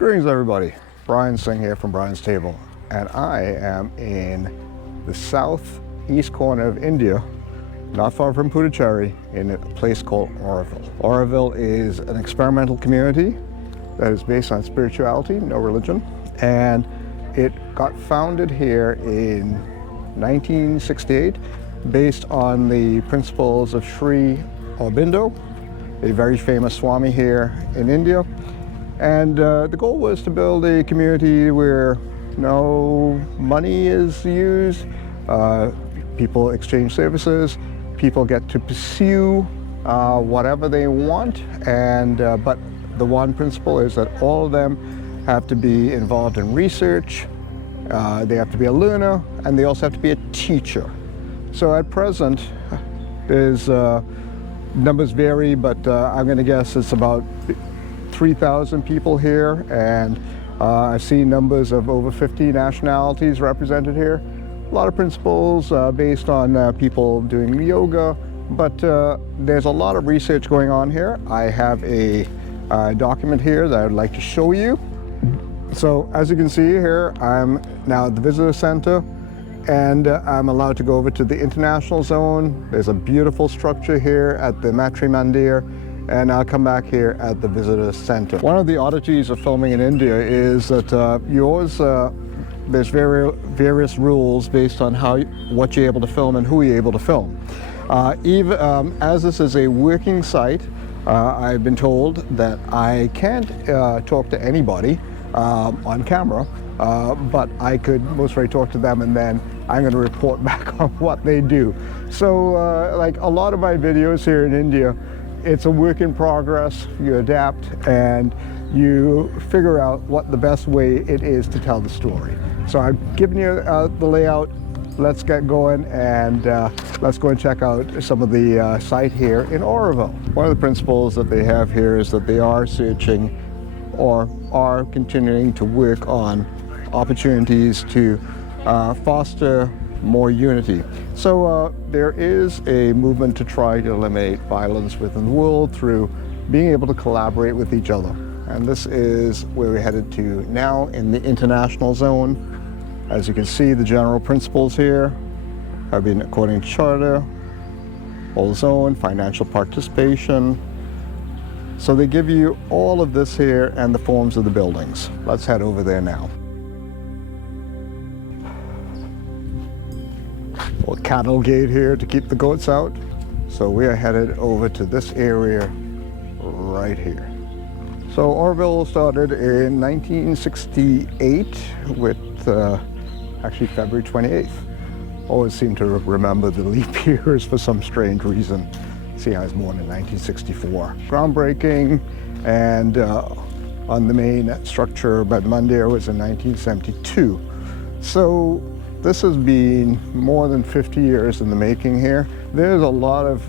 Greetings everybody, Brian Singh here from Brian's Table, and I am in the southeast corner of India, not far from Puducherry, in a place called Auroville. Auroville is an experimental community that is based on spirituality, no religion, and it got founded here in 1968 based on the principles of Sri Aurobindo, a very famous Swami here in India. And the goal was to build a community where no money is used, people exchange services, people get to pursue whatever they want, and but the one principle is that all of them have to be involved in research, they have to be a learner, and they also have to be a teacher. So at present, there's numbers vary, but I'm going to guess it's about 3,000 people here, and I've seen numbers of over 50 nationalities represented here. A lot of principles based on people doing yoga, but there's a lot of research going on here. I have a document here that I'd like to show you. So as you can see here, I'm now at the visitor center, and I'm allowed to go over to the international zone. There's a beautiful structure here at the Matri Mandir, and I'll come back here at the visitor center. One of the oddities of filming in India is that there's various rules based on what you're able to film and who you're able to film. Even as this is a working site, I've been told that I can't talk to anybody on camera, but I could most likely talk to them, and then I'm going to report back on what they do. So like a lot of my videos here in India, it's a work in progress. You adapt and you figure out what the best way it is to tell the story. So I've given you the layout. Let's get going, and let's go and check out some of the site here in Auroville. One of the principles that they have here is that they are searching or are continuing to work on opportunities to foster more unity. So there is a movement to try to eliminate violence within the world through being able to collaborate with each other. And this is where we're headed to now in the international zone. As you can see, the general principles here have been according to charter, whole zone, financial participation. So they give you all of this here and the forms of the buildings. Let's head over there now. A cattle gate here to keep the goats out. So we are headed over to this area right here. So Auroville started in 1968 with actually February 28th. Always seem to remember the leap years for some strange reason. See, I was born in 1964. Groundbreaking and on the main structure by the Mandir was in 1972. So this has been more than 50 years in the making here. There's a lot of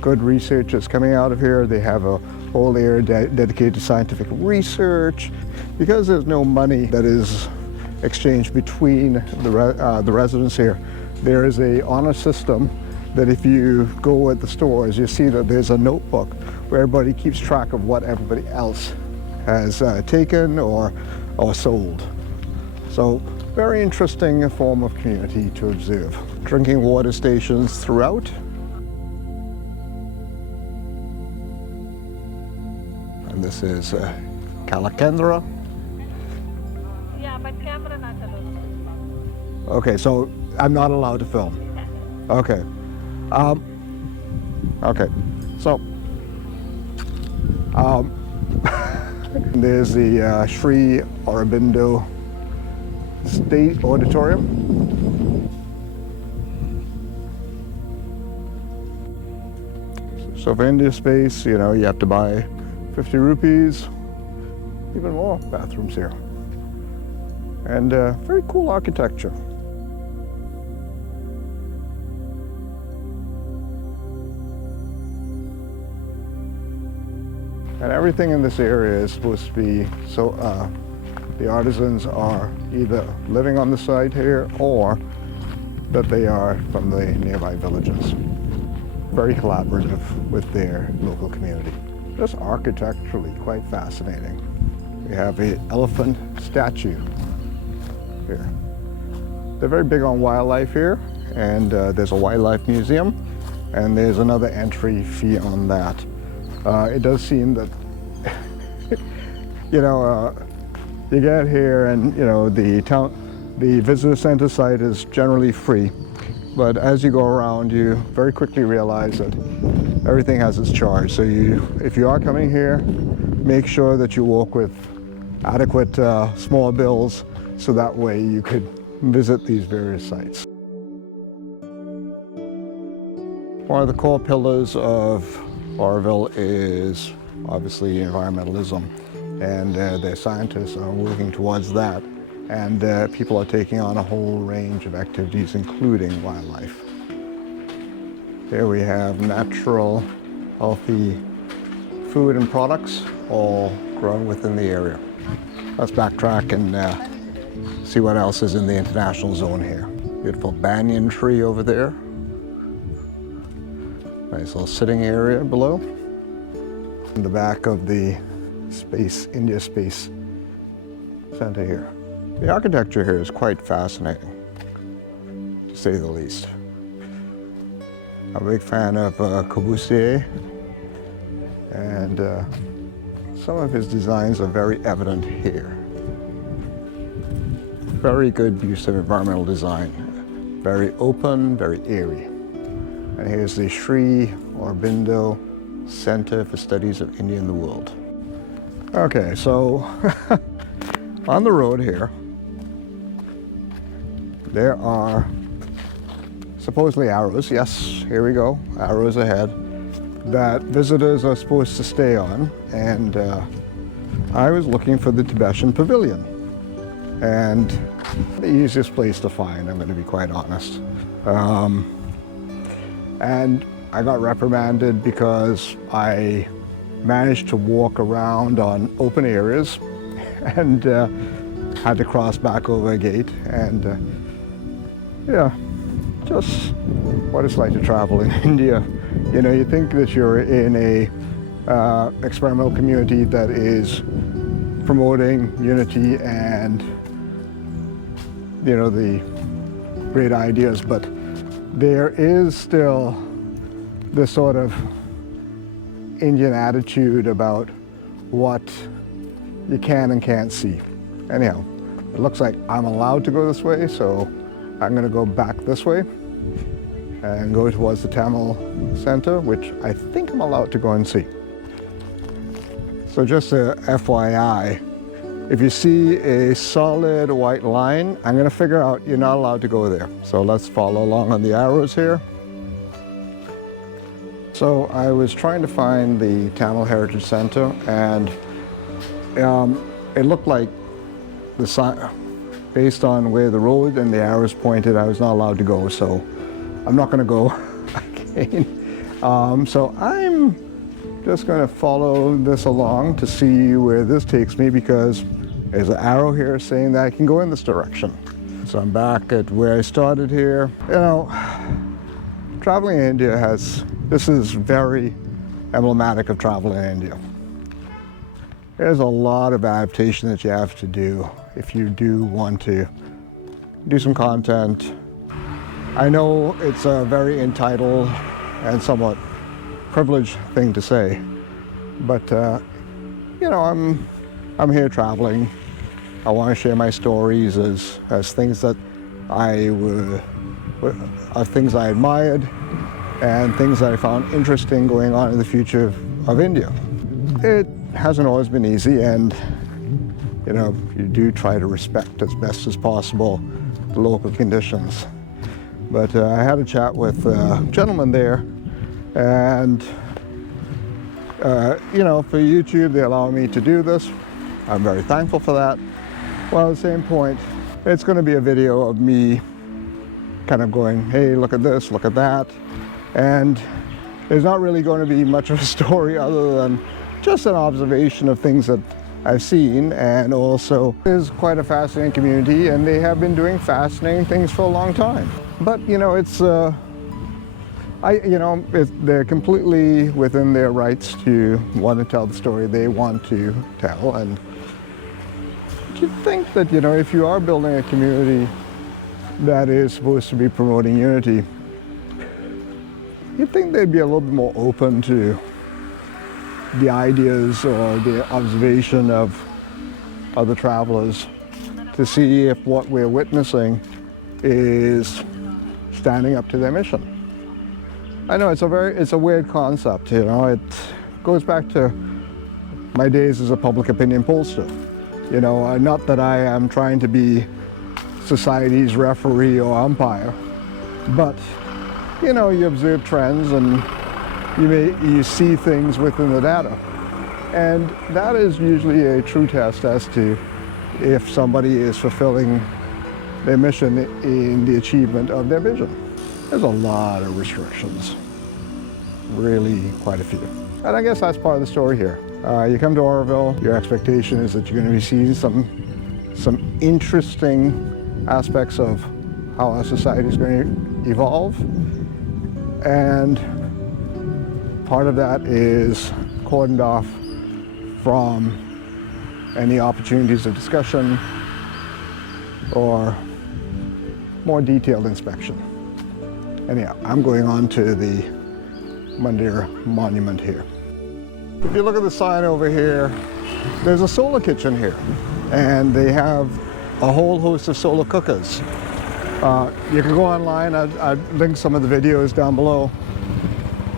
good research that's coming out of here. They have a whole area dedicated to scientific research. Because there's no money that is exchanged between the residents here, there is a honor system that if you go at the stores, you see that there's a notebook where everybody keeps track of what everybody else has taken or sold. So very interesting form of community to observe. Drinking water stations throughout. And this is Kalakendra. Yeah, but camera not allowed. Okay, so I'm not allowed to film. Okay. Okay, so there's the Sri Aurobindo State Auditorium. So for India space, you know, you have to buy 50 rupees, even more bathrooms here. And very cool architecture. And everything in this area is supposed to be so the artisans are either living on the site here or that they are from the nearby villages. Very collaborative with their local community. Just architecturally quite fascinating. We have an elephant statue here. They're very big on wildlife here, and there's a wildlife museum, and there's another entry fee on that. It does seem that, you get here and, the visitor center site is generally free, but as you go around, you very quickly realize that everything has its charge. So if you are coming here, make sure that you walk with adequate small bills, so that way you could visit these various sites. One of the core pillars of Auroville is obviously environmentalism, and the scientists are working towards that, and people are taking on a whole range of activities, including wildlife. Here we have natural, healthy food and products, all grown within the area. Let's backtrack and see what else is in the international zone here. Beautiful banyan tree over there. Nice little sitting area below. In the back of the India Space Center here. The architecture here is quite fascinating, to say the least. I'm a big fan of Puducherry, and some of his designs are very evident here. Very good use of environmental design. Very open, very airy. And here's the Sri Aurobindo Center for Studies of India and the World. Okay, so on the road here, there are supposedly arrows. Yes, here we go, arrows ahead, that visitors are supposed to stay on. And I was looking for the Tibetan Pavilion. And the easiest place to find, I'm going to be quite honest. And I got reprimanded because I managed to walk around on open areas and had to cross back over a gate. And yeah, just what it's like to travel in India. You know, you think that you're in a experimental community that is promoting unity and, you know, the great ideas, but there is still this sort of Indian attitude about what you can and can't see. Anyhow, it looks like I'm allowed to go this way, so I'm going to go back this way and go towards the Tamil Center, which I think I'm allowed to go and see. So just a FYI, if you see a solid white line, I'm going to figure out you're not allowed to go there. So let's follow along on the arrows here. So I was trying to find the Tamil Heritage Center, and it looked like the sign, based on where the road and the arrows pointed, I was not allowed to go. So I'm not going to go again. So I'm just going to follow this along to see where this takes me, because there's an arrow here saying that I can go in this direction. So I'm back at where I started here. You know, traveling in India this is very emblematic of travel in India. There's a lot of adaptation that you have to do if you do want to do some content. I know it's a very entitled and somewhat privileged thing to say, but you know, I'm here traveling. I want to share my stories as things that things I admired and things that I found interesting going on in the future of India. It hasn't always been easy, and you know, you do try to respect as best as possible the local conditions. But I had a chat with a gentleman there, and you know, for YouTube, they allow me to do this. I'm very thankful for that. Well, at the same point, it's going to be a video of me kind of going, hey, look at this, look at that. And there's not really going to be much of a story other than just an observation of things that I've seen. And also, it's quite a fascinating community, and they have been doing fascinating things for a long time. But, you know, it's they're completely within their rights to want to tell the story they want to tell, and you'd think that, if you are building a community that is supposed to be promoting unity, you'd think they'd be a little bit more open to the ideas or the observation of other travelers to see if what we're witnessing is standing up to their mission. I know it's a weird concept, it goes back to my days as a public opinion pollster. Not that I am trying to be society's referee or umpire, but you observe trends and you see things within the data. And that is usually a true test as to if somebody is fulfilling their mission in the achievement of their vision. There's a lot of restrictions, really quite a few. And I guess that's part of the story here. You come to Auroville, your expectation is that you're going to be seeing some interesting aspects of how our society is going to evolve. And part of that is cordoned off from any opportunities of discussion or more detailed inspection. Anyhow, I'm going on to the Mandir Monument here. If you look at the sign over here, there's a solar kitchen here, and they have a whole host of solar cookers. You can go online, I've linked some of the videos down below.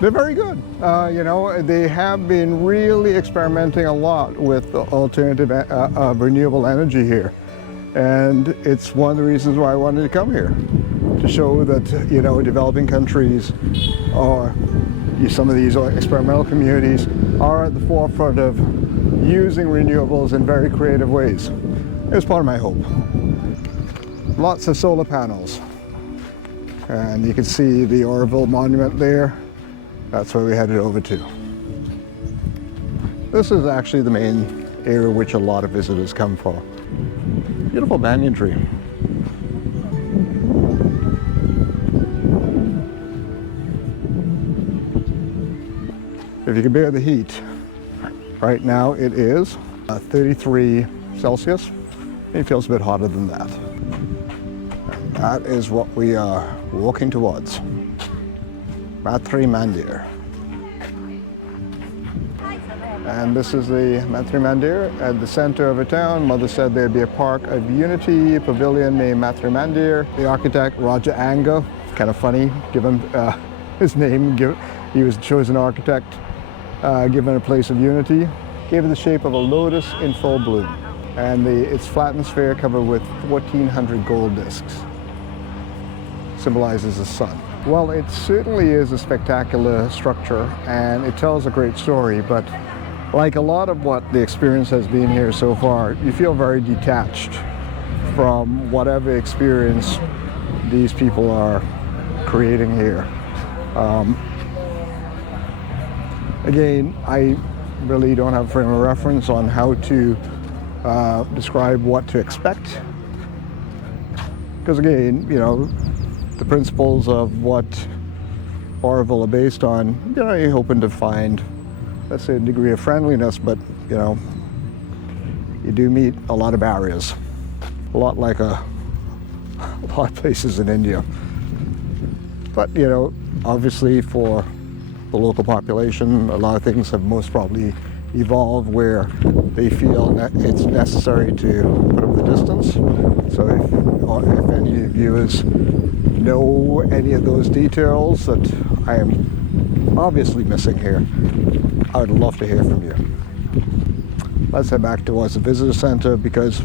They're very good. They have been really experimenting a lot with alternative renewable energy here. And it's one of the reasons why I wanted to come here, to show that, developing countries or some of these experimental communities are at the forefront of using renewables in very creative ways. It's part of my hope. Lots of solar panels. And you can see the Auroville Monument there. That's where we headed over to. This is actually the main area which a lot of visitors come for. Beautiful banyan tree. If you can bear the heat, right now it is 33 Celsius. It feels a bit hotter than that. And that is what we are walking towards. Matri Mandir. And this is the Matri Mandir at the center of a town. Mother said there'd be a park of unity, a pavilion named Matri Mandir. The architect, Raja Anga, kind of funny, given his name, he was the chosen architect, given a place of unity. Gave it the shape of a lotus in full bloom. And its flattened sphere covered with 1,400 gold discs. Symbolizes the sun. Well, it certainly is a spectacular structure and it tells a great story, but like a lot of what the experience has been here so far, you feel very detached from whatever experience these people are creating here. Again, I really don't have a frame of reference on how to describe what to expect. Because again, the principles of what Auroville are based on, you're hoping to find, let's say, a degree of friendliness, but you do meet a lot of barriers. A lot like a lot of places in India. But obviously for the local population, a lot of things have most probably evolved where they feel that it's necessary to put up the distance. So if any viewers know any of those details that I am obviously missing here, I would love to hear from you. Let's head back towards the visitor center because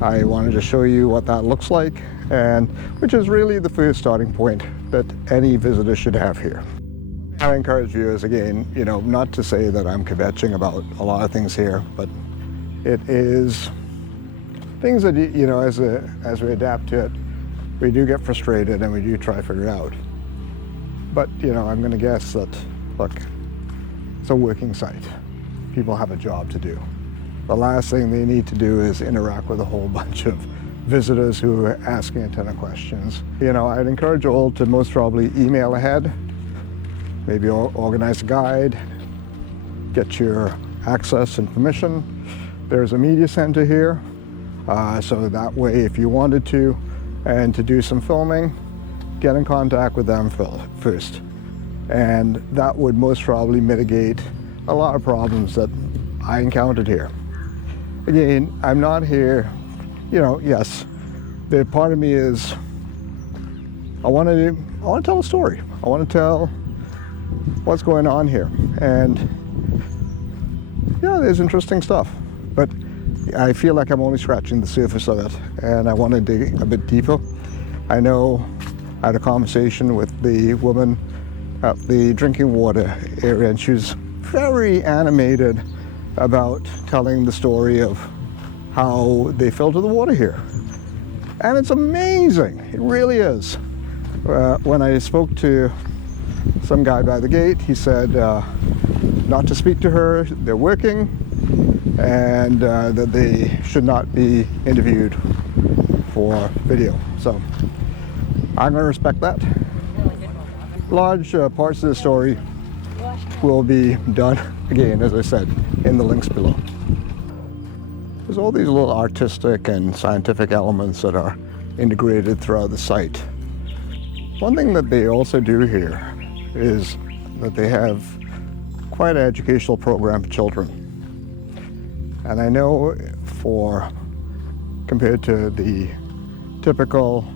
I wanted to show you what that looks like, and which is really the first starting point that any visitor should have here. I encourage viewers, again, not to say that I'm kvetching about a lot of things here, but it is things that, as we adapt to it, we do get frustrated and we do try to figure it out. But, I'm going to guess that, look, it's a working site. People have a job to do. The last thing they need to do is interact with a whole bunch of visitors who are asking a ton of questions. I'd encourage you all to most probably email ahead, maybe organize a guide, get your access and permission. There's a media center here. So that way, if you wanted to, and to do some filming, get in contact with them first. And that would most probably mitigate a lot of problems that I encountered here. Again, I'm not here, yes, the part of me is, I want to tell a story. I want to tell what's going on here. And there's interesting stuff, but I feel like I'm only scratching the surface of it, and I want to dig a bit deeper. I know I had a conversation with the woman at the drinking water area, and she was very animated about telling the story of how they filter the water here. And it's amazing, it really is. When I spoke to some guy by the gate, he said not to speak to her, they're working, and that they should not be interviewed for video. So I'm going to respect that. Large parts of the story will be done, again, as I said, in the links below. There's all these little artistic and scientific elements that are integrated throughout the site. One thing that they also do here is that they have quite an educational program for children. And I know compared to the typical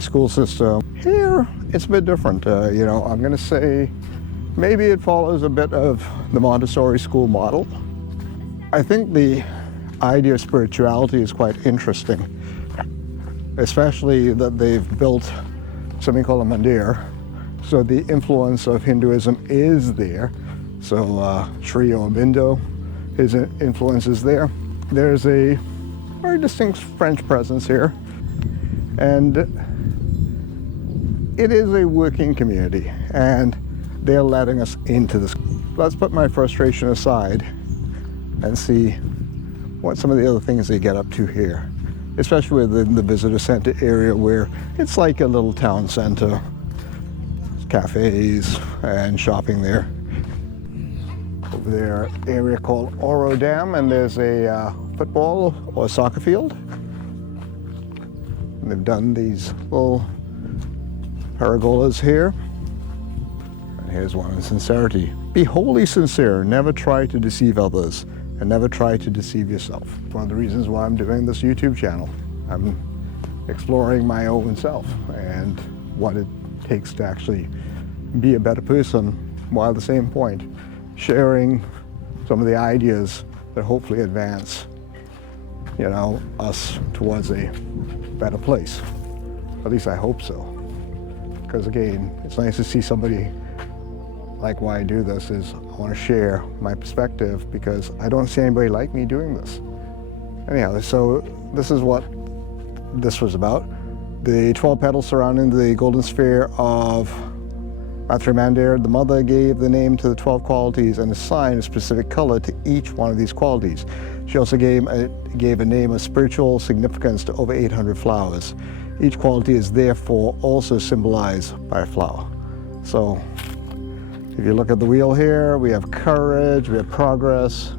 school system, here it's a bit different. I'm going to say maybe it follows a bit of the Montessori school model. I think the idea of spirituality is quite interesting, especially that they've built something called a mandir. So the influence of Hinduism is there. So Sri Aurobindo, his influence is there. There's a very distinct French presence here. And it is a working community, and they're letting us into this. Let's put my frustration aside and see what some of the other things they get up to here, especially within the visitor center area where it's like a little town center. Cafes and shopping there. Over there, area called Oro Dam, and there's a football or soccer field. And they've done these little pergolas here. And here's one in sincerity. Be wholly sincere, never try to deceive others, and never try to deceive yourself. One of the reasons why I'm doing this YouTube channel. I'm exploring my own self and what it takes to actually be a better person, while at the same point sharing some of the ideas that hopefully advance, us towards a better place. At least I hope so. Because again, it's nice to see somebody like why I do this is I want to share my perspective because I don't see anybody like me doing this. Anyhow, so this is what this was about. The 12 petals surrounding the golden sphere of Mandir, the mother gave the name to the 12 qualities and assigned a specific color to each one of these qualities. She also gave a name of spiritual significance to over 800 flowers. Each quality is therefore also symbolized by a flower. So if you look at the wheel here, we have courage, we have progress.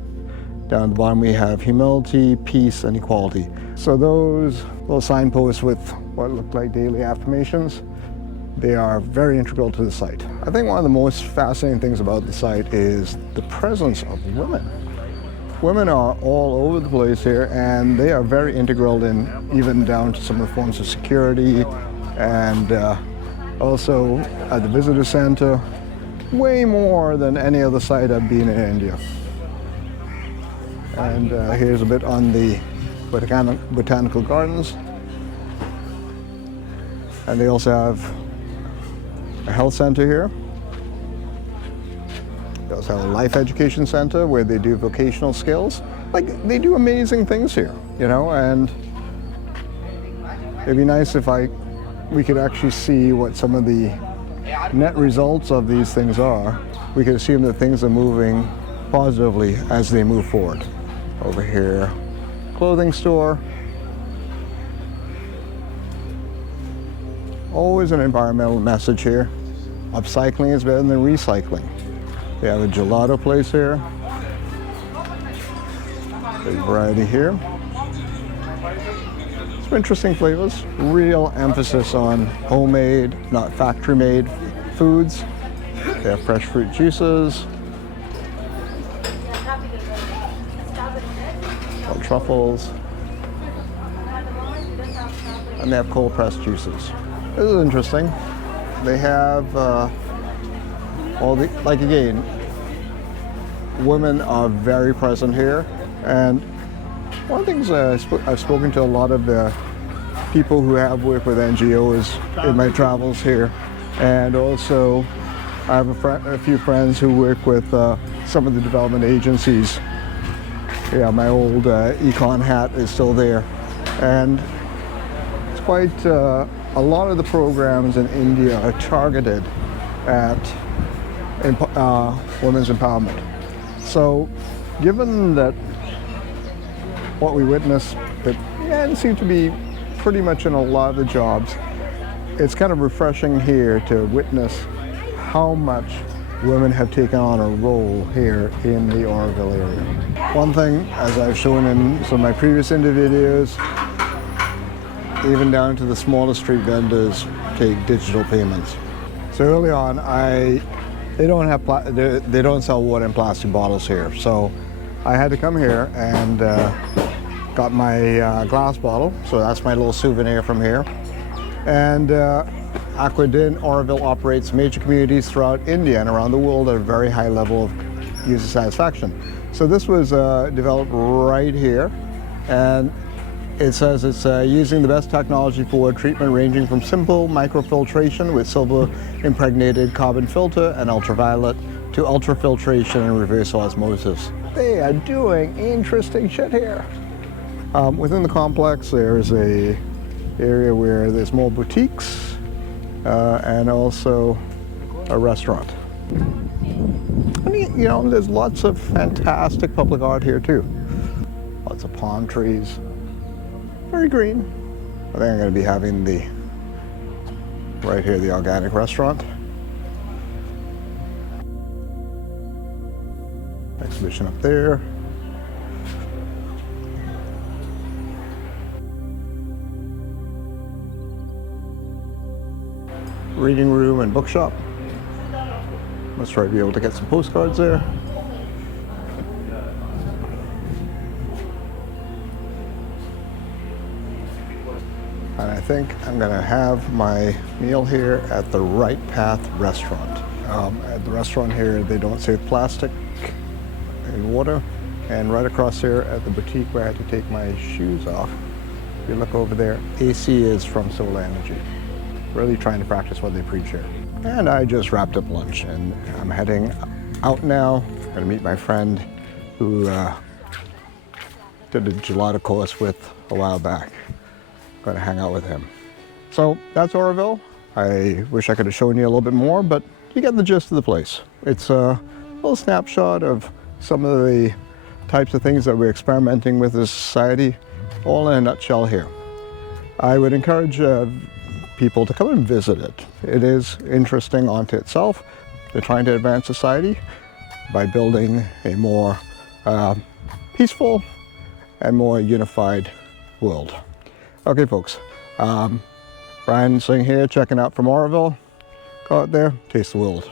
Down at the bottom we have humility, peace, and equality. So those little signposts with what look like daily affirmations, they are very integral to the site. I think one of the most fascinating things about the site is the presence of women. Women are all over the place here, and they are very integral in even down to some of the forms of security, and also at the visitor center, way more than any other site I've been in India. And here's a bit on the botanical gardens. And they also have a health center here. They also have a life education center where they do vocational skills. Like, they do amazing things here, and it'd be nice if we could actually see what some of the net results of these things are. We could assume that things are moving positively as they move forward. Over here, clothing store. Always an environmental message here. Upcycling is better than recycling. They have a gelato place here. Big variety here. some interesting flavors. Real emphasis on homemade, not factory-made foods. They have fresh fruit juices, truffles, and they have cold pressed juices. This is interesting. They have all the, like again, women are very present here. And one of the things I've spoken to a lot of the people who have worked with NGOs in my travels here. And also I have a few friends who work with some of the development agencies. Yeah, my old econ hat is still there. And it's quite, a lot of the programs in India are targeted at women's empowerment. So given that what we witnessed, that men seem to be pretty much in a lot of the jobs, it's kind of refreshing here to witness how much women have taken on a role here in the Auroville area. One thing, as I've shown in some of my previous India videos, even down to the smallest street vendors take digital payments. So early on, they don't sell water in plastic bottles here. So I had to come here and got my glass bottle. So that's my little souvenir from here. And Aquadin Auroville operates major communities throughout India and around the world at a very high level of user satisfaction. So this was developed right here, and it says it's using the best technology for water treatment, ranging from simple microfiltration with silver impregnated carbon filter and ultraviolet to ultrafiltration and reverse osmosis. They are doing interesting shit here. Within the complex, there's a area where there's more boutiques and also a restaurant. I mean, you know, there's lots of fantastic public art here too. Lots of palm trees. Very green. I think I'm going to be having right here, the organic restaurant. Exhibition up there. Reading room and bookshop. Must try to be able to get some postcards there. And I think I'm going to have my meal here at the Right Path restaurant. At the restaurant here, they don't serve plastic and water. And right across here at the boutique where I had to take my shoes off, if you look over there, AC is from solar energy. Really trying to practice what they preach here. And I just wrapped up lunch and I'm heading out now. I'm going to meet my friend who did a gelato course with a while back. Going to hang out with him. So that's Auroville. I wish I could have shown you a little bit more, but you get the gist of the place. It's a little snapshot of some of the types of things that we're experimenting with as a society, all in a nutshell here. I would encourage people to come and visit it. It is interesting unto itself. They're trying to advance society by building a more peaceful and more unified world. Okay, folks, Brian Singh here, checking out from Auroville. Go out there, taste the world.